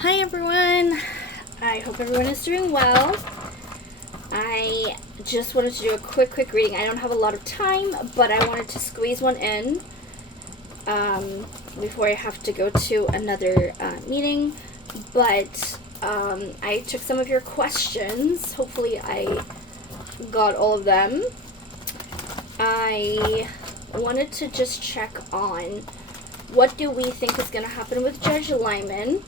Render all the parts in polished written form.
Hi everyone, I hope everyone is doing well. I just wanted to do a quick reading. I don't have a lot of time, but I wanted to squeeze one in before I have to go to another meeting. But I took some of your questions. Hopefully I got all of them. I wanted to just check on what do we think is going to happen with Judge Lyman.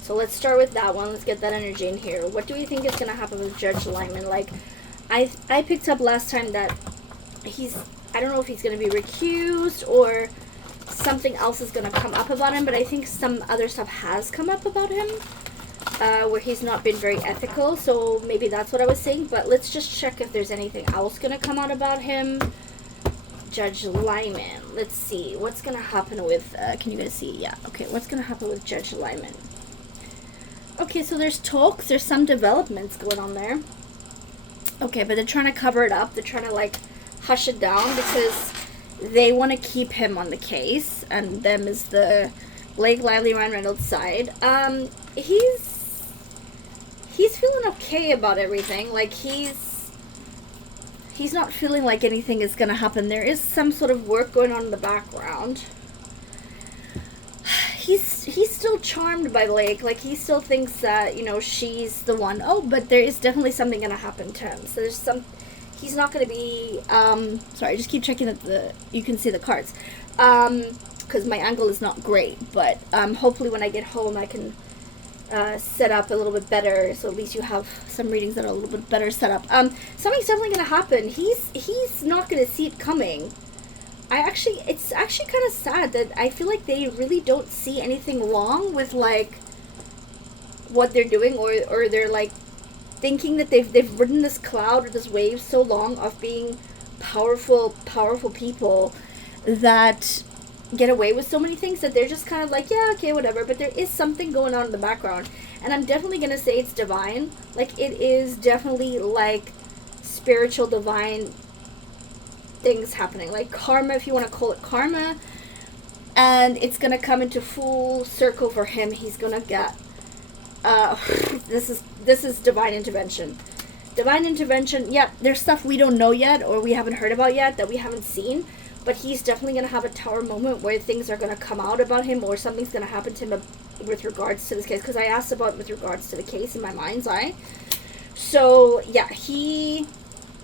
So let's start with that one. Let's get that energy in here. What do we think is going to happen with Judge Lyman? Like, I picked up last time that I don't know if he's going to be recused or something else is going to come up about him, but I think some other stuff has come up about him where he's not been very ethical. So maybe that's what I was saying, but let's just check if there's anything else going to come out about him. Judge Lyman. Let's see. What's going to happen with, can you guys see? Yeah. Okay. What's going to happen with Judge Lyman? Okay, so there's talks, there's some developments going on there. Okay, but they're trying to cover it up. They're trying to, like, hush it down because they want to keep him on the case. And them is the Blake Lively, Ryan Reynolds side. He's feeling okay about everything. Like, he's not feeling like anything is going to happen. There is some sort of work going on in the background. He's still charmed by Blake. Like, he still thinks that, she's the one. Oh, but there is definitely something going to happen to him. So he's not going to be, sorry, I just keep checking that you can see the cards. Because my angle is not great. But, hopefully when I get home I can, set up a little bit better. So at least you have some readings that are a little bit better set up. Something's definitely going to happen. He's not going to see it coming. It's actually kind of sad that I feel like they really don't see anything wrong with, like, what they're doing, or they're, like, thinking that they've ridden this cloud or this wave so long of being powerful people that get away with so many things that they're just kind of like, yeah, okay, whatever, but there is something going on in the background, and I'm definitely going to say it's divine. Like, it is definitely, like, spiritual, divine things happening, like karma, if you want to call it karma, and it's gonna come into full circle for him. He's gonna get this is divine intervention. Yep, there's stuff we don't know yet, or we haven't heard about yet, that we haven't seen, but he's definitely gonna have a tower moment where things are gonna come out about him, or something's gonna happen to him with regards to this case, because I asked about with regards to the case in my mind's eye. So yeah,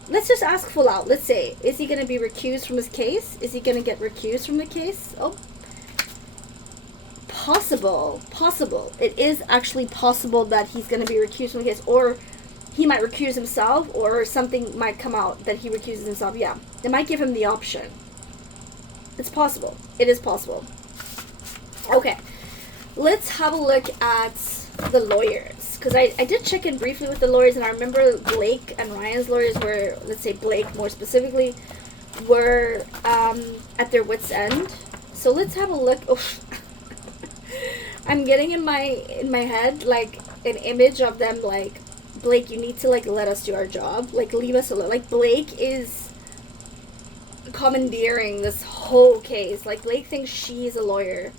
let's just ask full out. Let's say, is he going to be recused from his case? Is he going to get recused from the case? Oh, possible. It is actually possible that he's going to be recused from the case, or he might recuse himself, or something might come out that he recuses himself. Yeah, they might give him the option. It's possible. It is possible. Okay, let's have a look at the lawyers. Because I did check in briefly with the lawyers, and I remember Blake and Ryan's lawyers were, let's say Blake more specifically, were at their wits' end. So let's have a look. Oh. I'm getting in my head, like, an image of them, like, Blake, you need to, like, let us do our job. Like, leave us alone. Like, Blake is commandeering this whole case. Like, Blake thinks she's a lawyer.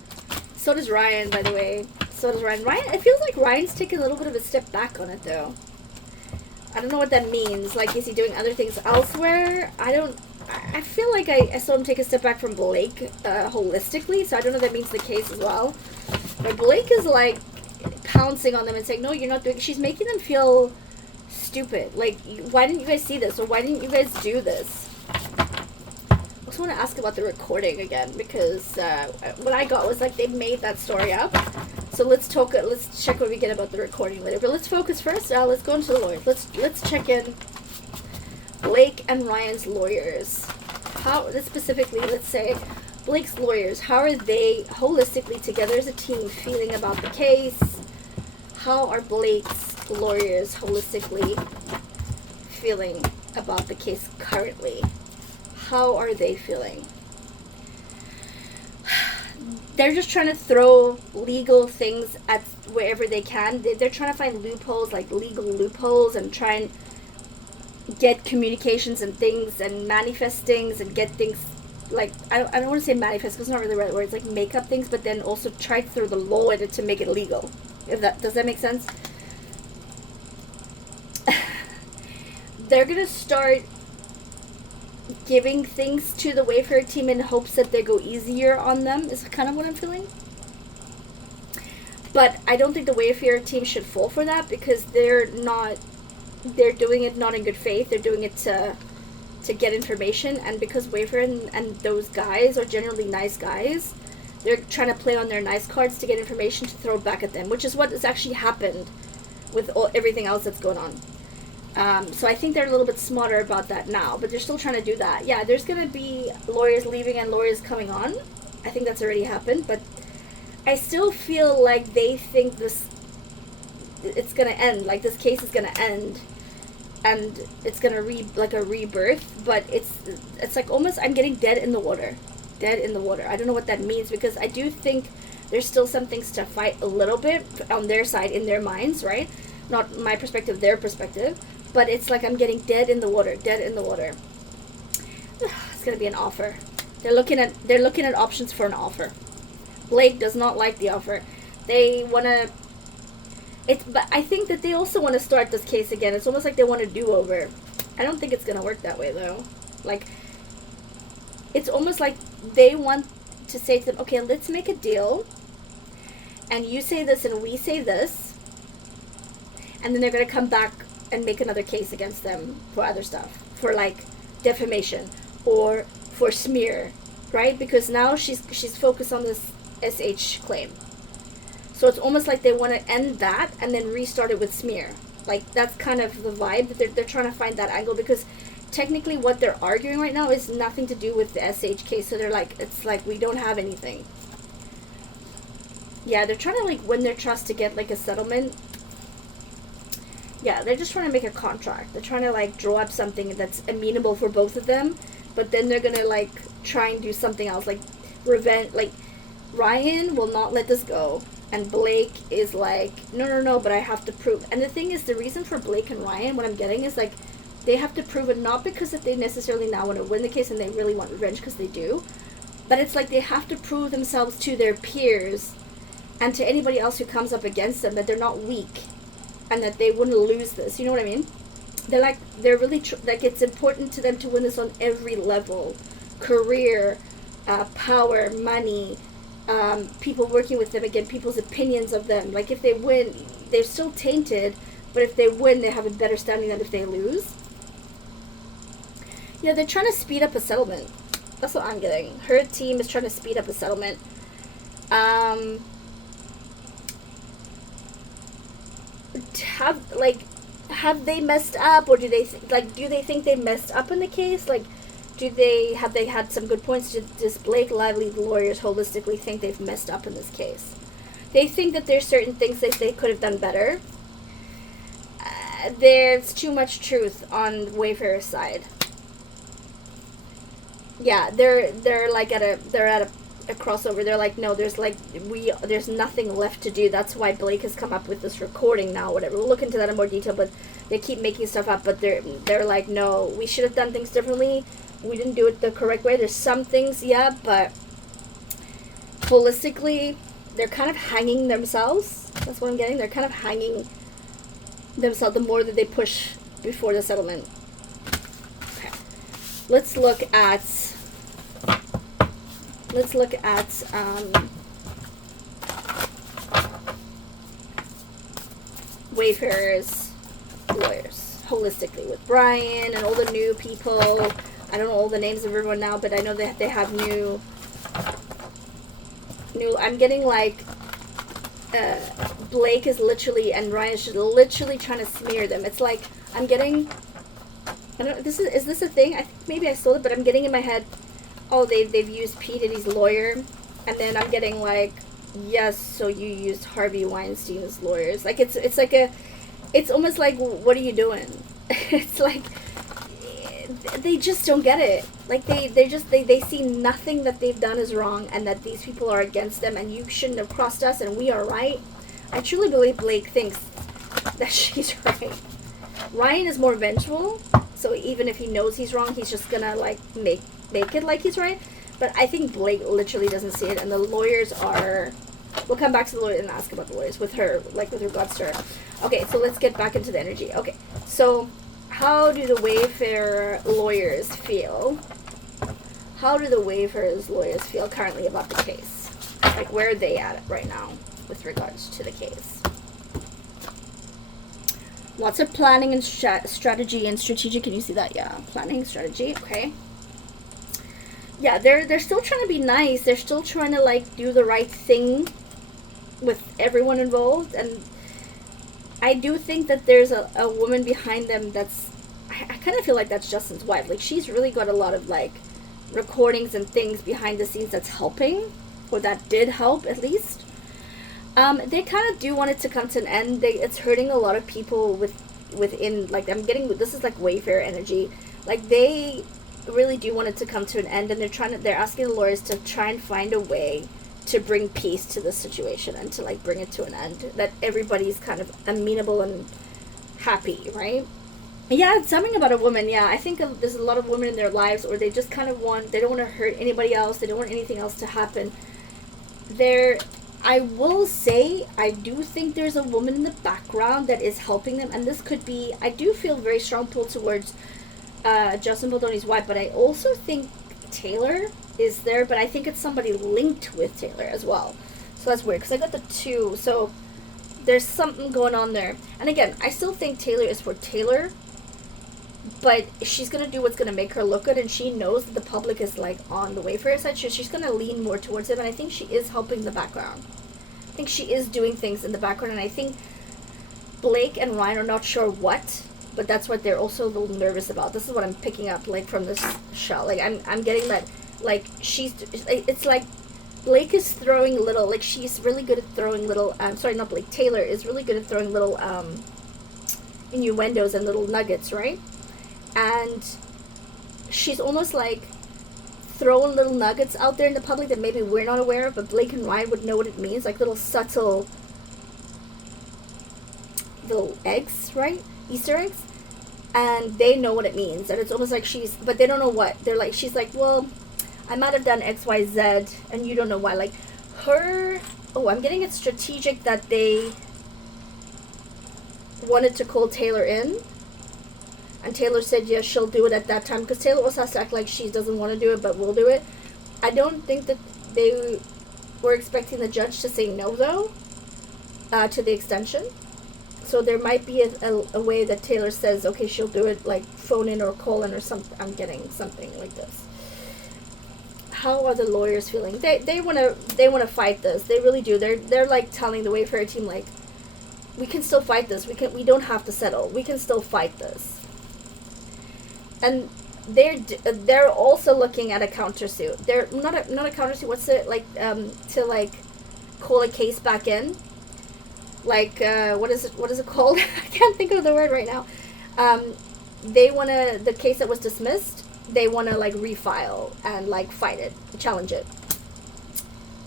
So does Ryan, by the way. Ryan, it feels like Ryan's taking a little bit of a step back on it, though. I don't know what that means. Like, is he doing other things elsewhere? I feel like I saw him take a step back from Blake, holistically, so I don't know if that means the case as well. But Blake is, like, pouncing on them and saying, no, you're not doing... She's making them feel stupid. Like, why didn't you guys see this? Or why didn't you guys do this? I also want to ask about the recording again, because what I got was, like, they made that story up. So let's check what we get about the recording later. But let's focus first. Let's go into the lawyers. Let's check in Blake and Ryan's lawyers. Specifically, let's say Blake's lawyers. How are they holistically together as a team feeling about the case? How are Blake's lawyers holistically feeling about the case currently? How are they feeling? They're just trying to throw legal things at wherever they can. They're trying to find loopholes, like legal loopholes, and try and get communications and things and manifest things and get things like, I don't want to say manifest because it's not really the right word. It's like make up things, but then also try to throw the law at it to make it legal. If that does that make sense? They're gonna start giving things to the Wayfarer team in hopes that they go easier on them. Is kind of what I'm feeling. But I don't think the Wayfarer team should fall for that because they're doing it not in good faith. They're doing it to get information, and because Wayfarer and those guys are generally nice guys, they're trying to play on their nice cards to get information to throw back at them, which is what has actually happened with everything else that's going on. So I think they're a little bit smarter about that now, but they're still trying to do that. Yeah, there's going to be lawyers leaving and lawyers coming on. I think that's already happened, but I still feel like they think it's going to end, like this case is going to end, and it's going to like a rebirth, but it's like almost, I'm getting dead in the water. I don't know what that means, because I do think there's still some things to fight a little bit on their side, in their minds, right? Not my perspective, their perspective. But it's like I'm getting dead in the water. It's gonna be an offer. They're looking at options for an offer. Blake does not like the offer. They wanna. But I think that they also want to start this case again. It's almost like they want a do-over. I don't think it's gonna work that way though. Like, it's almost like they want to say to them, okay, let's make a deal. And you say this and we say this. And then they're gonna come back and make another case against them for other stuff, for like defamation or for smear, right? Because now she's focused on this SH claim, so it's almost like they want to end that and then restart it with smear. Like, that's kind of the vibe that they're trying to find that angle, because technically what they're arguing right now is nothing to do with the SH case. So they're like, it's like we don't have anything. Yeah, they're trying to like win their trust to get like a settlement. Yeah, they're just trying to make a contract. They're trying to, like, draw up something that's amenable for both of them. But then they're going to, like, try and do something else. Like, revenge. Like, Ryan will not let this go. And Blake is like, no, but I have to prove. And the thing is, the reason for Blake and Ryan, what I'm getting is, like, they have to prove it not because that they necessarily now want to win the case and they really want revenge, because they do. But it's like they have to prove themselves to their peers and to anybody else who comes up against them that they're not weak. And that they wouldn't lose this, you know what I mean? They're really like, it's important to them to win this on every level: career, power, money, people working with them again, people's opinions of them. Like, if they win, they're still tainted, but if they win, they have a better standing than if they lose. Yeah, they're trying to speed up a settlement. That's what I'm getting. Her team is trying to speed up a settlement. Have they messed up, or do they think they messed up in the case? Like, have they had some good points? Does Blake Lively, the lawyers, holistically think they've messed up in this case? They think that there's certain things that they could have done better. There's too much truth on Wayfarer's side. Yeah, they're at a crossover. They're like, no, there's nothing left to do. That's why Blake has come up with this recording now, whatever. We'll look into that in more detail, but they keep making stuff up, but they're like, no, we should have done things differently. We didn't do it the correct way. There's some things, yeah, but holistically, they're kind of hanging themselves. That's what I'm getting. They're kind of hanging themselves the more that they push before the settlement. Okay. Let's look at Wayfarer's lawyers holistically, with Brian and all the new people. I don't know all the names of everyone now, but I know that they have new. I'm getting like Blake is literally, and Ryan is literally trying to smear them. It's like I'm getting. I don't. Is this a thing? I think maybe I stole it, but I'm getting in my head. Oh, they've used P. Diddy's lawyer, and then I'm getting like, yes, so you used Harvey Weinstein's lawyers. Like, it's almost like, what are you doing? It's like, they just don't get it. Like, they see nothing that they've done is wrong, and that these people are against them, and you shouldn't have crossed us, and we are right. I truly believe Blake thinks that she's right. Ryan is more vengeful, so even if he knows he's wrong, he's just gonna, like, make make it like he's right. But I think Blake literally doesn't see it, and the lawyers are... We'll come back to the lawyer and ask about the lawyers with her, like with regards to her. Okay, so let's get back into the energy. Okay, so how do the Wayfarer lawyers feel? How do the Wayfarer's lawyers feel currently about the case? Like, where are they at right now with regards to the case? Lots of planning and strategy and strategic. Can you see that? Yeah, planning, strategy. Okay. Yeah, they're still trying to be nice. They're still trying to, like, do the right thing with everyone involved. And I do think that there's a woman behind them that's... I kind of feel like that's Justin's wife. Like, she's really got a lot of, like, recordings and things behind the scenes that's helping. Or that did help, at least. They kind of do want it to come to an end. It's hurting a lot of people within, like, I'm getting... This is, like, Wayfarer energy. Like, they... really do want it to come to an end, and they're asking the lawyers to try and find a way to bring peace to the situation and to, like, bring it to an end, that everybody's kind of amenable and happy, right? Yeah, it's something about a woman. Yeah, I think there's a lot of women in their lives, or they just kind of they don't want to hurt anybody else, they don't want anything else to happen. I will say, I do think there's a woman in the background that is helping them, and this could be, I do feel very strong pull towards Justin Baldoni's wife, but I also think Taylor is there, but I think it's somebody linked with Taylor as well. So that's weird, because I got the two, so there's something going on there. And again, I still think Taylor is for Taylor, but she's going to do what's going to make her look good, and she knows that the public is, like, on the Wayfarer side, so she's going to lean more towards him, and I think she is helping the background. I think she is doing things in the background, and I think Blake and Ryan are not sure what, but that's what they're also a little nervous about. This is what I'm picking up, like, from this show. Like, I'm getting that, like, it's like Blake is throwing little, like, she's really good at throwing little, sorry, not Blake, Taylor is really good at throwing little, innuendos and little nuggets, right? And she's almost, like, throwing little nuggets out there in the public that maybe we're not aware of, but Blake and Ryan would know what it means, like little subtle little eggs, right? Easter eggs, and they know what it means, and it's almost like but they don't know what. They're like, she's like, well, I might have done XYZ, and you don't know why. Like, I'm getting it strategic that they wanted to call Taylor in, and Taylor said, yes, she'll do it at that time, because Taylor also has to act like she doesn't want to do it, but will do it. I don't think that they were expecting the judge to say no, though, to the extension. So there might be a way that Taylor says, okay, she'll do it, like phone in or call in or something. I'm getting something like this. How are the lawyers feeling? They wanna fight this. They really do. They're like telling the Wayfarer team, like, we can still fight this. We don't have to settle. We can still fight this. And they're also looking at a countersuit. They're not a countersuit. What's it like, to, like, call a case back in? Like, what is it called? I can't think of the word right now. They want to, the case that was dismissed, they want to, like, refile and, like, fight it, challenge it.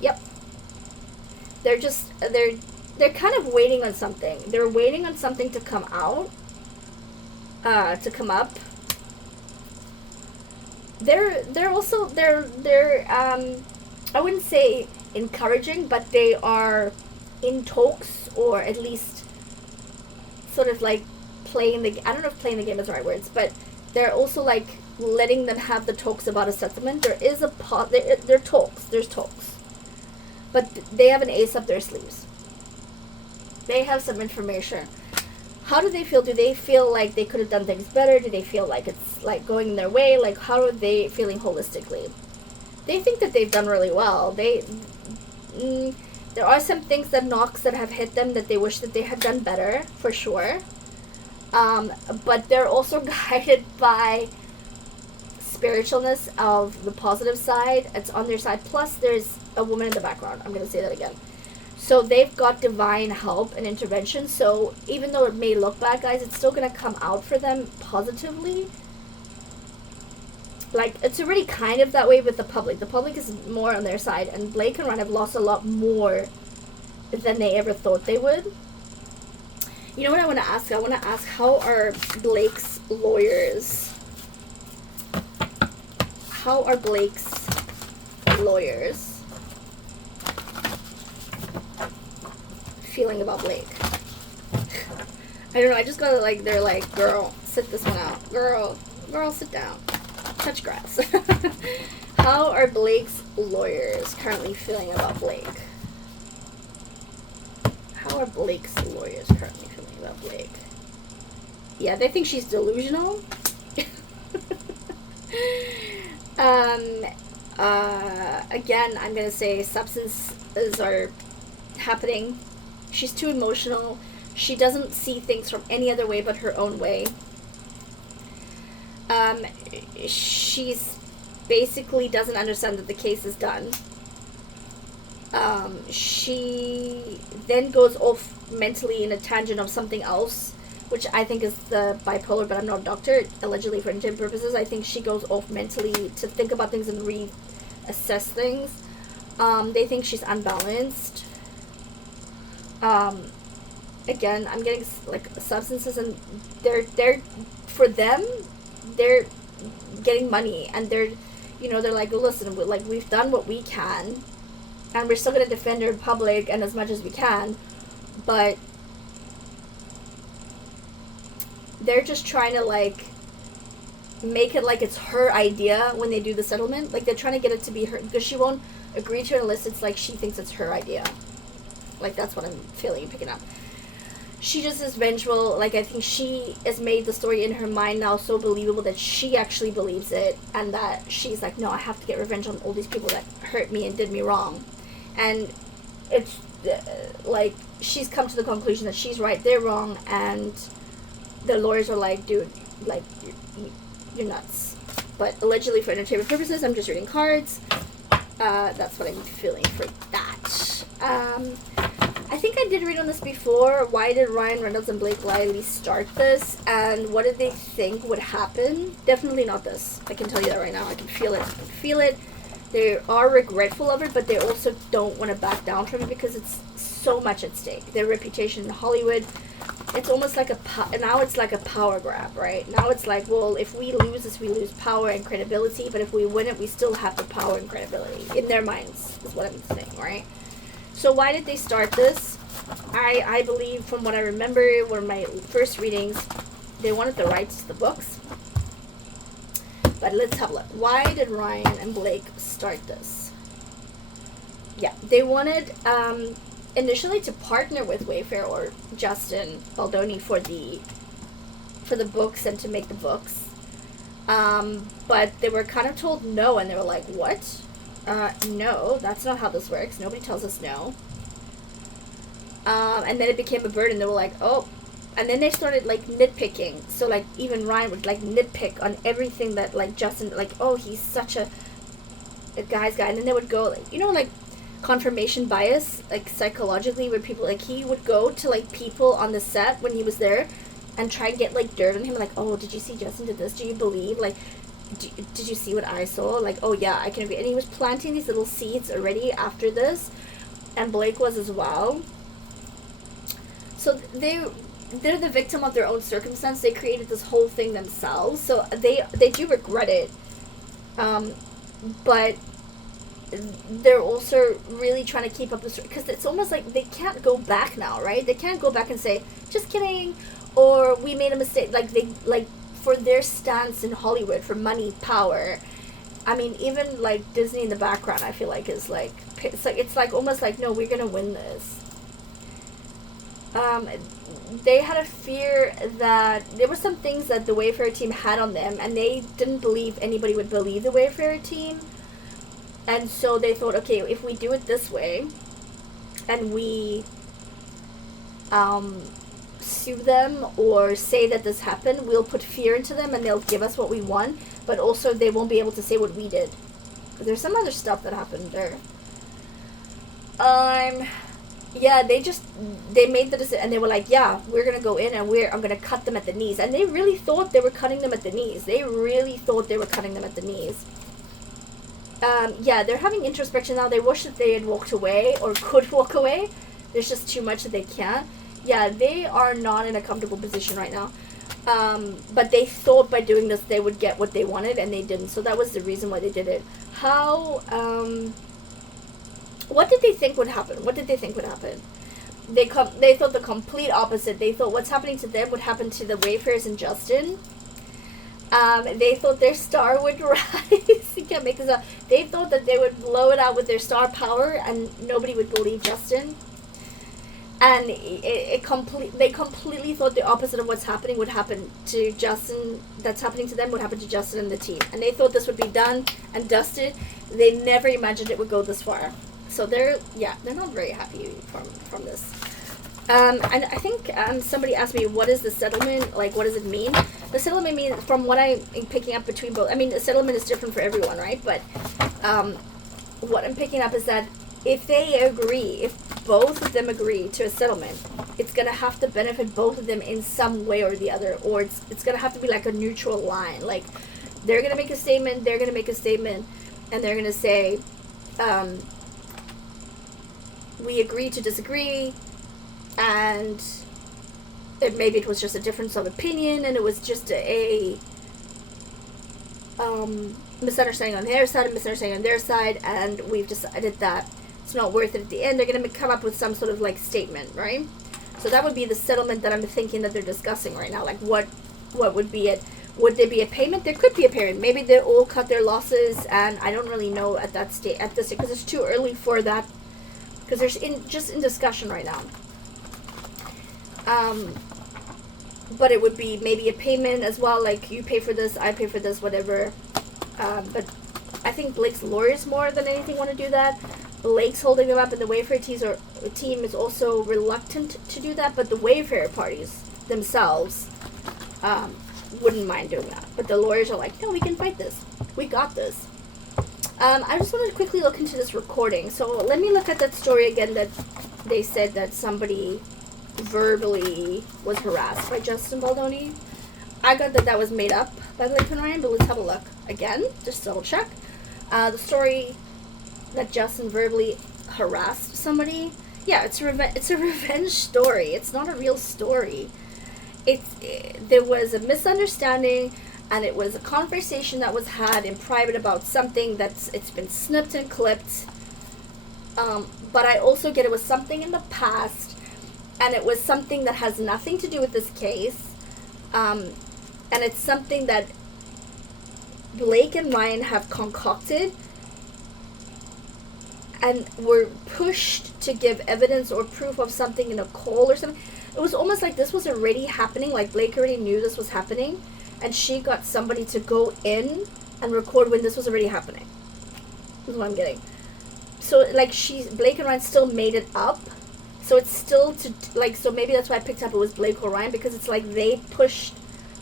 Yep. They're kind of waiting on something. They're waiting on something to come out, to come up. They're also, I wouldn't say encouraging, but they are in talks, or at least sort of like playing the, I don't know if playing the game is the right words, but they're also like letting them have the talks about a settlement. There is there's talks, but they have an ace up their sleeves. They have some information. How do they feel? Do they feel like they could have done things better? Do they feel like it's, like, going their way? Like, how are they feeling holistically? They think that they've done really well. There are some things knocks that have hit them that they wish that they had done better, for sure. But they're also guided by spiritualness of the positive side. It's on their side. Plus, there's a woman in the background. I'm going to say that again. So they've got divine help and intervention. So even though it may look bad, guys, it's still going to come out for them positively. Like, it's already kind of that way with the public. The public is more on their side, and Blake and Ryan have lost a lot more than they ever thought they would. You know what I want to ask? I want to ask, how are Blake's lawyers how are Blake's lawyers feeling about Blake? I don't know, I just got like, they're like, girl, sit this one out. Girl, sit down. Touch grass. How are Blake's lawyers currently feeling about Blake? How are Blake's lawyers currently feeling about Blake? Yeah, they think she's delusional. Again, I'm gonna say substances are happening. She's too emotional. She doesn't see things from any other way but her own way. She's basically doesn't understand that the case is done. She then goes off mentally in a tangent of something else, which I think is the bipolar, but I'm not a doctor. Allegedly, for entertainment purposes, I think she goes off mentally to think about things and reassess things. They think she's unbalanced. Again, I'm getting like substances, and they're for them, they're getting money, and they're like, well, listen, we've done what we can, and we're still gonna defend her in public and as much as we can, but they're just trying to like make it like it's her idea when they do the settlement. Like, they're trying to get it to be her, because she won't agree to it unless it's like she thinks it's her idea. Like, that's what I'm feeling and picking up. She just is vengeful. Like, I think she has made the story in her mind now so believable that she actually believes it, and that she's like, no, I have to get revenge on all these people that hurt me and did me wrong. And it's like, she's come to the conclusion that she's right, they're wrong, and the lawyers are like, dude, like, you're nuts. But allegedly for entertainment purposes, I'm just reading cards. That's what I'm feeling for that. I think I did read on this before. Why did Ryan Reynolds and Blake Lively start this? And what did they think would happen? Definitely not this. I can tell you that right now. I can feel it. They are regretful of it, but they also don't want to back down from it because it's so much at stake. Their reputation in Hollywood. It's almost like now it's like a power grab, right? Now it's like, well, if we lose this, we lose power and credibility, but if we win it, we still have the power and credibility. In their minds, is what I'm saying, right? So why did they start this? I believe, from what I remember, one of my first readings, they wanted the rights to the books. But let's have a look. Why did Ryan and Blake start this? Yeah, they wanted initially to partner with Wayfair or Justin Baldoni for the books and to make the books. But they were kind of told no, and they were like, what? No, that's not how this works. Nobody tells us no. And then it became a burden. They were like, oh. And then they started, like, nitpicking. So, like, even Ryan would, like, nitpick on everything that, like, Justin, like, oh, he's such a guy's guy. And then they would go, like, like, confirmation bias, like, psychologically, where people, like, he would go to, like, people on the set when he was there and try and get, like, dirt on him. Like, oh, did you see Justin did this? Do you believe? Like, did you see what I saw? Like, oh, yeah, I can agree. And he was planting these little seeds already after this. And Blake was as well. So they're the victim of their own circumstance. They created this whole thing themselves. So they do regret it. But they're also really trying to keep up the story. Because it's almost like they can't go back now, right? They can't go back and say, just kidding. Or we made a mistake. Like, for their stance in Hollywood, for money, power. I mean, even, like, Disney in the background, I feel like, is, like, it's like almost like, no, we're going to win this. They had a fear that there were some things that the Wayfair team had on them, and they didn't believe anybody would believe the Wayfair team. And so they thought, okay, if we do it this way, and we sue them or say that this happened, we'll put fear into them and they'll give us what we want, but also they won't be able to say what we did. There's some other stuff that happened there. Yeah, they made the decision, and they were like, yeah, we're going to go in and I'm going to cut them at the knees. And they really thought they were cutting them at the knees. Yeah, they're having introspection now. They wish that they had walked away or could walk away. There's just too much that they can't. Yeah, they are not in a comfortable position right now. But they thought by doing this they would get what they wanted, and they didn't. So that was the reason why they did it. What did they think would happen? They thought the complete opposite. They thought what's happening to them would happen to the Wayfarers and Justin. They thought their star would rise. You can't make this up. They thought that they would blow it out with their star power, and nobody would believe Justin. And they completely thought the opposite of what's happening would happen to Justin. That's happening to them would happen to Justin and the team. And they thought this would be done and dusted. They never imagined it would go this far. So they're not very happy from this. And I think somebody asked me, what is the settlement? Like, what does it mean? The settlement means, from what I'm picking up between both, I mean, the settlement is different for everyone, right? But what I'm picking up is that if both of them agree to a settlement, it's going to have to benefit both of them in some way or the other, or it's going to have to be like a neutral line. Like, they're going to make a statement, they're going to make a statement, and they're going to say, we agree to disagree, and maybe it was just a difference of opinion, and it was just a misunderstanding on their side, a misunderstanding on their side, and we've decided that it's not worth it at the end. They're going to come up with some sort of like statement, right? So that would be the settlement that I'm thinking that they're discussing right now. Like, what would be it? Would there be a payment? There could be a payment. Maybe they all cut their losses, and I don't really know at this stage, because it's too early for that, because they're just in discussion right now. But it would be maybe a payment as well, like you pay for this, I pay for this, whatever. But I think Blake's lawyers more than anything want to do that. Blake's holding them up, and the Wayfarer team is also reluctant to do that, but the Wayfarer parties themselves wouldn't mind doing that. But the lawyers are like, no, we can fight this. We got this. I just want to quickly look into this recording. So let me look at that story again that they said that somebody verbally was harassed by Justin Baldoni. I got that was made up by Blake and Ryan, but let's have a look again, just double check. The story that Justin verbally harassed somebody. Yeah, it's a revenge story. It's not a real story. There was a misunderstanding, and it was a conversation that was had in private about something it's been snipped and clipped. But I also get it was something in the past, and it was something that has nothing to do with this case. And it's something that Blake and Ryan have concocted and were pushed to give evidence or proof of something in a call or something. It was almost like this was already happening, like Blake already knew this was happening, and she got somebody to go in and record when this was already happening. This is what I'm getting. So, like, Blake and Ryan still made it up. So it's still so maybe that's why I picked up it was Blake or Ryan, because it's like they pushed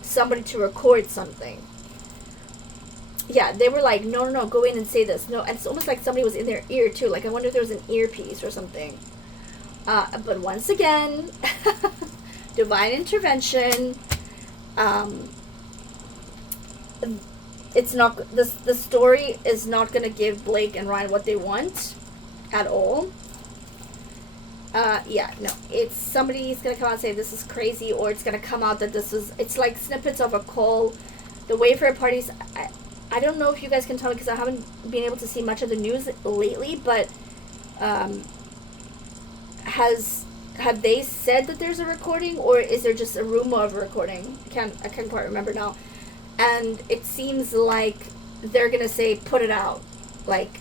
somebody to record something. Yeah, they were like, no, go in and say this. No, and it's almost like somebody was in their ear too. Like, I wonder if there was an earpiece or something. But once again, divine intervention. It's not, the story is not going to give Blake and Ryan what they want at all. It's somebody's going to come out and say this is crazy, or it's going to come out that it's like snippets of a call. The Wayfarer parties, I don't know if you guys can tell me, because I haven't been able to see much of the news lately, but have they said that there's a recording, or is there just a rumor of a recording? I can't quite remember now. And it seems like they're going to say, put it out. Like,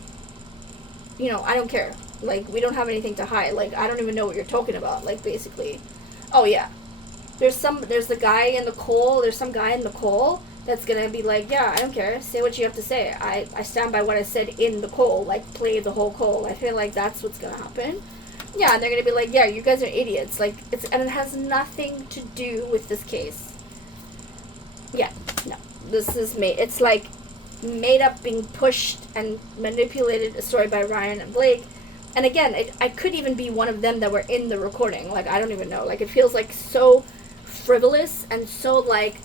I don't care. Like, we don't have anything to hide. Like, I don't even know what you're talking about. Like, basically. Oh, yeah. There's the guy in the call. There's some guy in the call that's going to be like, yeah, I don't care. Say what you have to say. I stand by what I said in the call. Like, play the whole call. I feel like that's what's going to happen. Yeah, and they're going to be like, yeah, you guys are idiots. Like, and it has nothing to do with this case. Yeah, no. This is made. It's like made up, being pushed and manipulated, a story by Ryan and Blake. And again, I could even be one of them that were in the recording. Like, I don't even know. Like, it feels like so frivolous and so, like,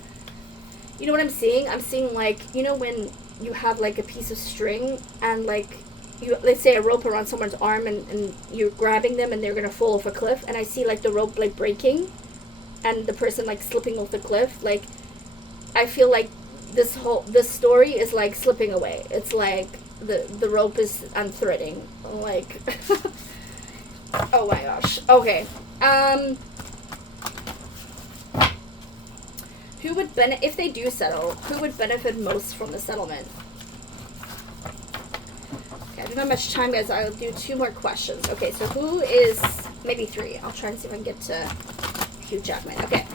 you know what I'm seeing? I'm seeing, like, when you have, like, a piece of string and, like, let's say a rope around someone's arm and you're grabbing them and they're going to fall off a cliff. And I see, like, the rope, like, breaking. and the person like slipping off the cliff. Like, I feel like this story is like slipping away. It's like the rope is unthreading. Like, oh my gosh. Okay. Who would benefit if they do settle? Who would benefit most from the settlement? Okay, I don't have much time, guys. I'll do 2 more questions. Okay, so who is maybe 3? I'll try and see if I can get to Hugh Jackman. Okay.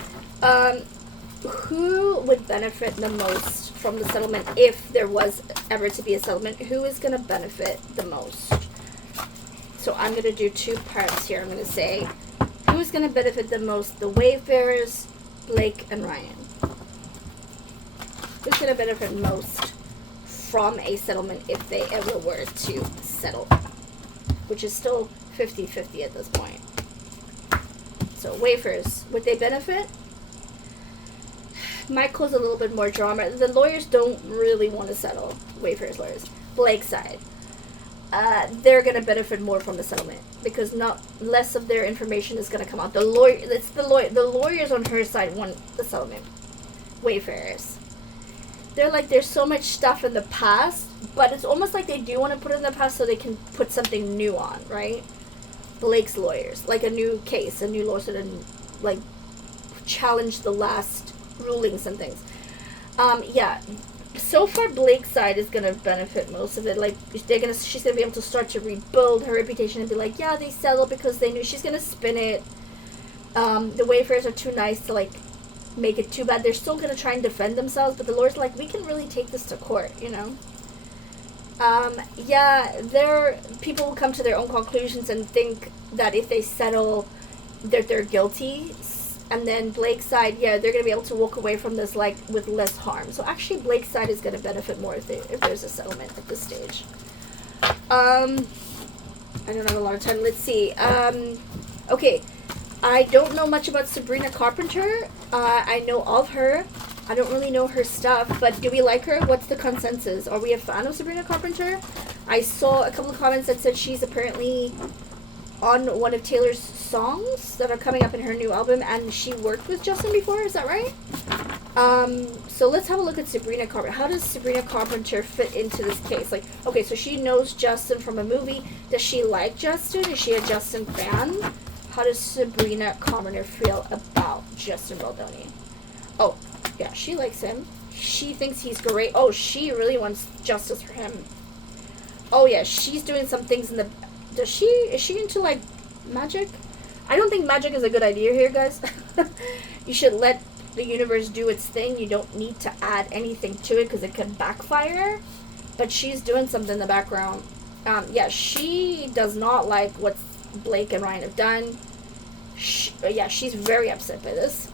Who would benefit the most from the settlement if there was ever to be a settlement? Who is going to benefit the most? So I'm going to do 2 parts here. I'm going to say, who's going to benefit the most? The Wayfarers, Blake, and Ryan. Who's going to benefit most from a settlement if they ever were to settle? Which is still 50-50 at this point. So Wayfarers, would they benefit? Might cause a little bit more drama. The lawyers don't really want to settle. Wayfarers lawyers. Blake's side. They're going to benefit more from the settlement because less of their information is going to come out. The lawyers on her side want the settlement. Wayfarers. They're like, there's so much stuff in the past, but it's almost like they do want to put it in the past so they can put something new on, right? Blake's lawyers, like a new case, a new lawsuit, and like challenge the last rulings and things. Yeah. So far, Blake's side is gonna benefit most of it. Like, she's gonna be able to start to rebuild her reputation and be like, yeah, they settled because they knew. She's gonna spin it. The Wayfarers are too nice to like make it too bad. They're still gonna try and defend themselves, but the lawyers are like, we can really take this to court, you know. Yeah, people will come to their own conclusions and think that if they settle, they're guilty. And then Blake's side, yeah, they're going to be able to walk away from this, like, with less harm. So actually, Blake's side is going to benefit more if there's a settlement at this stage. I don't have a lot of time. Let's see. Okay. I don't know much about Sabrina Carpenter. I know of her. I don't really know her stuff. But do we like her? What's the consensus? Are we a fan of Sabrina Carpenter? I saw a couple of comments that said she's apparently on one of Taylor's songs that are coming up in her new album, and she worked with Justin before, is that right? So let's have a look at Sabrina Carpenter. How does Sabrina Carpenter fit into this case? Like, okay, so she knows Justin from a movie. Does she like Justin? Is she a Justin fan? How does Sabrina Carpenter feel about Justin Baldoni? Oh, yeah, she likes him. She thinks he's great. Oh, she really wants justice for him. Oh, yeah, she's doing some things in the... is she into, like, magic? I don't think magic is a good idea here, guys. You should let the universe do its thing. You don't need to add anything to it because it could backfire. But she's doing something in the background. Yeah, she does not like what Blake and Ryan have done. Yeah, she's very upset by this.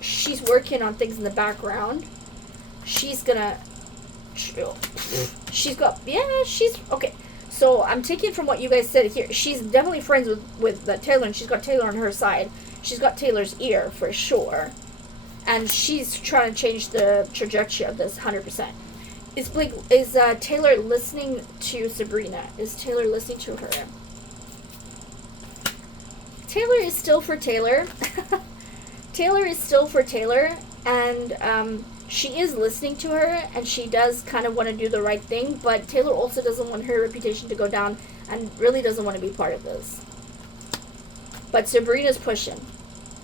She's working on things in the background. She's gonna... she's got... Yeah, she's... Okay. So I'm taking from what you guys said here. She's definitely friends with Taylor, and she's got Taylor on her side. She's got Taylor's ear for sure, and she's trying to change the trajectory of this 100%. Is Taylor listening to Sabrina? Is Taylor listening to her? Taylor is still for Taylor. Taylor is still for Taylor, and she is listening to her, and she does kind of want to do the right thing, but Taylor also doesn't want her reputation to go down and really doesn't want to be part of this. But Sabrina's pushing.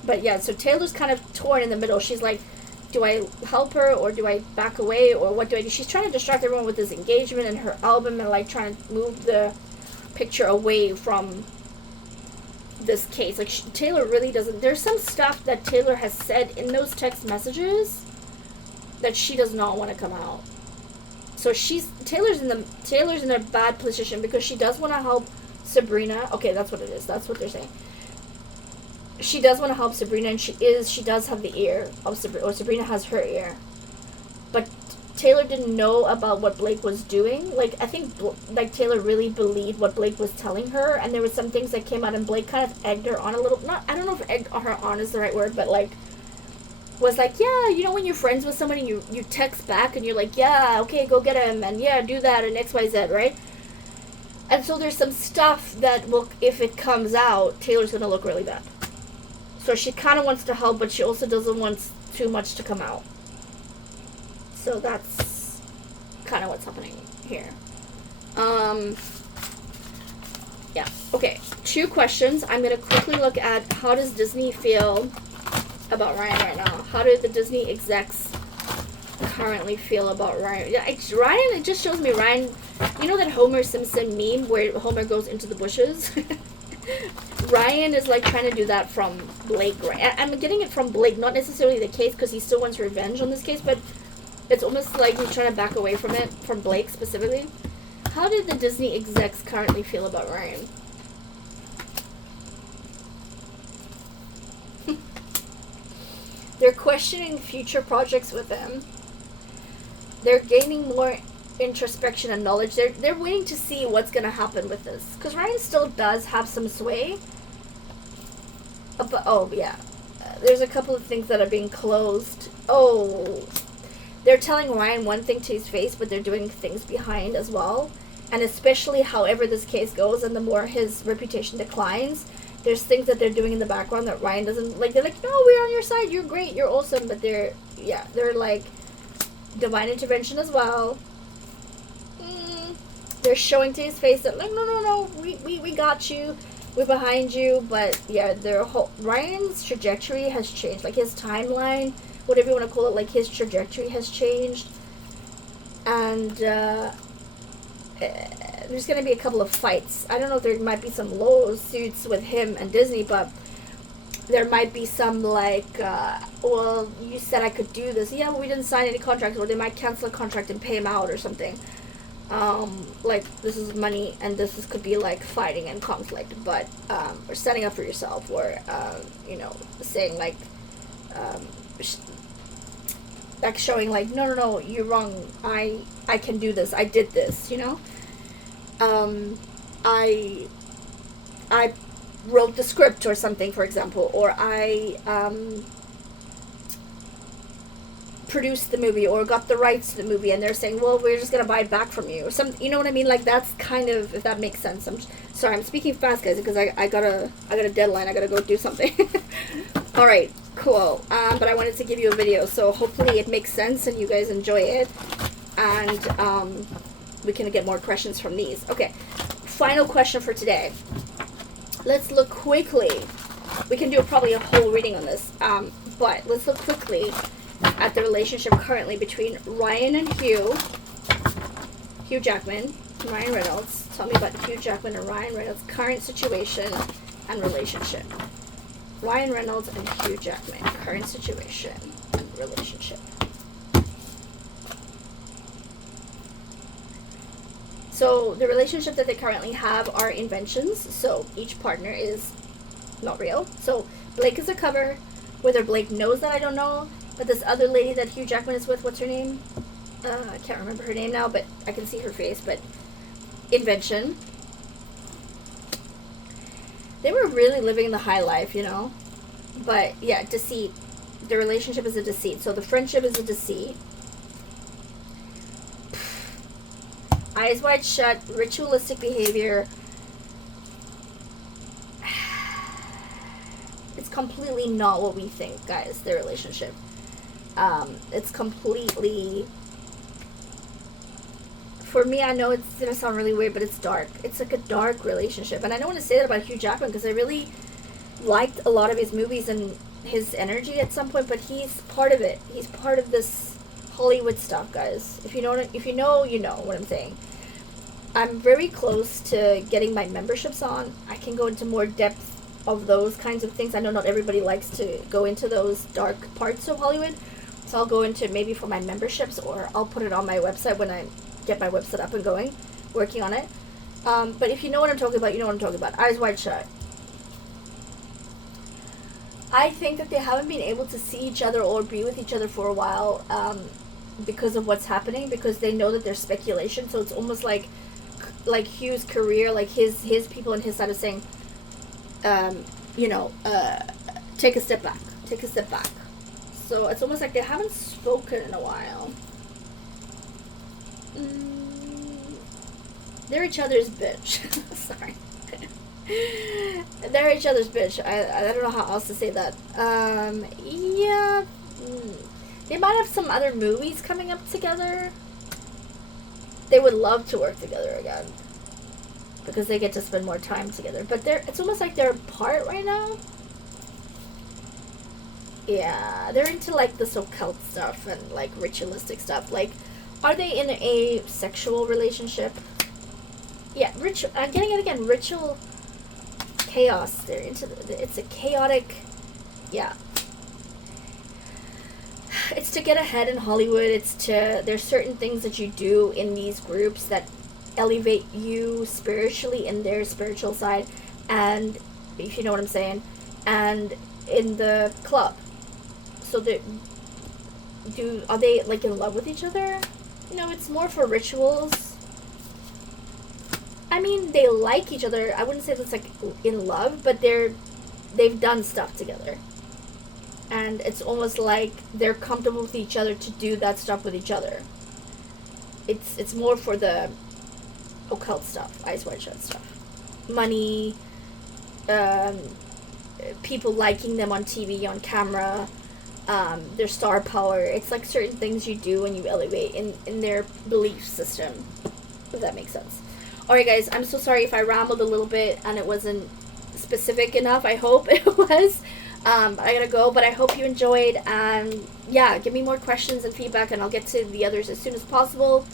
But yeah, so Taylor's kind of torn in the middle. She's like, do I help her or do I back away or what do I do? She's trying to distract everyone with this engagement and her album and like trying to move the picture away from this case. Like Taylor really doesn't... There's some stuff that Taylor has said in those text messages that she does not want to come out. So Taylor's in a bad position because she does want to help Sabrina. Okay, that's what it is. That's what they're saying. She does want to help Sabrina, and she does have the ear of Sabrina, or Sabrina has her ear. But Taylor didn't know about what Blake was doing. Like, I think, like, Taylor really believed what Blake was telling her, and there was some things that came out, and Blake kind of egged her on a little. I don't know if egged her on is the right word, but, like, was like, yeah, you know when you're friends with somebody, you text back, and you're like, yeah, okay, go get him, and yeah, do that, and XYZ, right? And so there's some stuff that will, if it comes out, Taylor's gonna look really bad. So she kind of wants to help, but she also doesn't want too much to come out. So that's kind of what's happening here. Yeah. Okay. 2 questions. I'm going to quickly look at how does Disney feel about Ryan right now. How do the Disney execs currently feel about Ryan? Yeah, Ryan, it just shows me Ryan, you know that Homer Simpson meme where Homer goes into the bushes? Ryan is like trying to do that from Blake. Right? I'm getting it from Blake, not necessarily the case because he still wants revenge on this case, but it's almost like he's trying to back away from it, from Blake specifically. How did the Disney execs currently feel about Ryan? They're questioning future projects with him. They're gaining more introspection and knowledge. They're waiting to see what's going to happen with this. Because Ryan still does have some sway. But, oh, yeah. There's a couple of things that are being closed. Oh. They're telling Ryan one thing to his face, but they're doing things behind as well. And especially however this case goes and the more his reputation declines, there's things that they're doing in the background that Ryan doesn't like. They're like, no, we're on your side, you're great, you're awesome. But they're like divine intervention as well. They're showing to his face that like, no, we got you, we're behind you. But yeah, Ryan's trajectory has changed, like his timeline, whatever you want to call it, like his trajectory has changed. And there's going to be a couple of fights. I don't know if there might be some lawsuits with him and Disney, but there might be some like, well, you said I could do this. Yeah, well, we didn't sign any contracts, or they might cancel a contract and pay him out or something. Like, this is money, and this could be like fighting and conflict, but, or standing up for yourself, or, you know, saying like, like showing like, no, you're wrong. I can do this. I did this, you know? I wrote the script or something, for example, or I produced the movie or got the rights to the movie, and they're saying, well, we're just gonna buy it back from you or something. You know what I mean? Like, that's kind of, if that makes sense. Sorry, I'm speaking fast, guys, because I got a deadline. I gotta go do something. All right, cool. But I wanted to give you a video, so hopefully it makes sense and you guys enjoy it, and we can get more questions from these. Okay, final question for today. Let's look quickly. We can do probably a whole reading on this, but let's look quickly at the relationship currently between Ryan and Hugh Jackman, and Ryan Reynolds. Tell me about Hugh Jackman and Ryan Reynolds' current situation and relationship. Ryan Reynolds and Hugh Jackman, current situation and relationship. So the relationship that they currently have are inventions. So each partner is not real. So Blake is a cover. Whether Blake knows that, I don't know. But this other lady that Hugh Jackman is with, what's her name? I can't remember her name now, but I can see her face. But invention. They were really living the high life, you know. But yeah, deceit. The relationship is a deceit. So the friendship is a deceit. Eyes wide shut, ritualistic behavior. It's completely not what we think, guys, their relationship. It's completely, for me, I know it's going to sound really weird, but it's dark. It's like a dark relationship. And I don't want to say that about Hugh Jackman because I really liked a lot of his movies and his energy at some point, but he's part of it. He's part of this Hollywood stuff, guys. If you know, you know what I'm saying. I'm very close to getting my memberships on. I can go into more depth of those kinds of things. I know not everybody likes to go into those dark parts of Hollywood, so I'll go into maybe for my memberships, or I'll put it on my website when I get my website up and going, working on it. But if you know what I'm talking about, you know what I'm talking about. Eyes wide shut. I think that they haven't been able to see each other or be with each other for a while, because of what's happening, because they know that there's speculation. So it's almost like Hugh's career, like his people on his side are saying, take a step back. So it's almost like they haven't spoken in a while. They're each other's bitch. Sorry. They're each other's bitch. I don't know how else to say that. Yeah. They might have some other movies coming up together. They would love to work together again. Because they get to spend more time together. But it's almost like they're apart right now. Yeah, they're into like this occult stuff and like ritualistic stuff. Like, are they in a sexual relationship? Yeah, I'm getting it again. Ritual chaos. They're into it's a chaotic. Yeah. It's to get ahead in Hollywood. There's certain things that you do in these groups that elevate you spiritually in their spiritual side, and if you know what I'm saying, and in the club. So are they like in love with each other? You know, it's more for rituals. I mean, they like each other. I wouldn't say that's like in love, but they've done stuff together. And it's almost like they're comfortable with each other to do that stuff with each other. It's more for the occult stuff, Eyes Wide Shut stuff. Money, people liking them on TV, on camera, their star power. It's like certain things you do and you elevate in their belief system, if that makes sense. Alright guys, I'm so sorry if I rambled a little bit and it wasn't specific enough. I hope it was. I gotta go, but I hope you enjoyed, and yeah, give me more questions and feedback and I'll get to the others as soon as possible.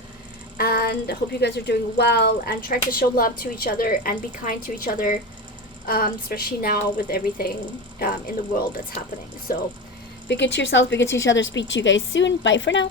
And I hope you guys are doing well and try to show love to each other and be kind to each other, especially now with everything in the world that's happening. So be good to yourselves, be good to each other. Speak to you guys soon. Bye for now.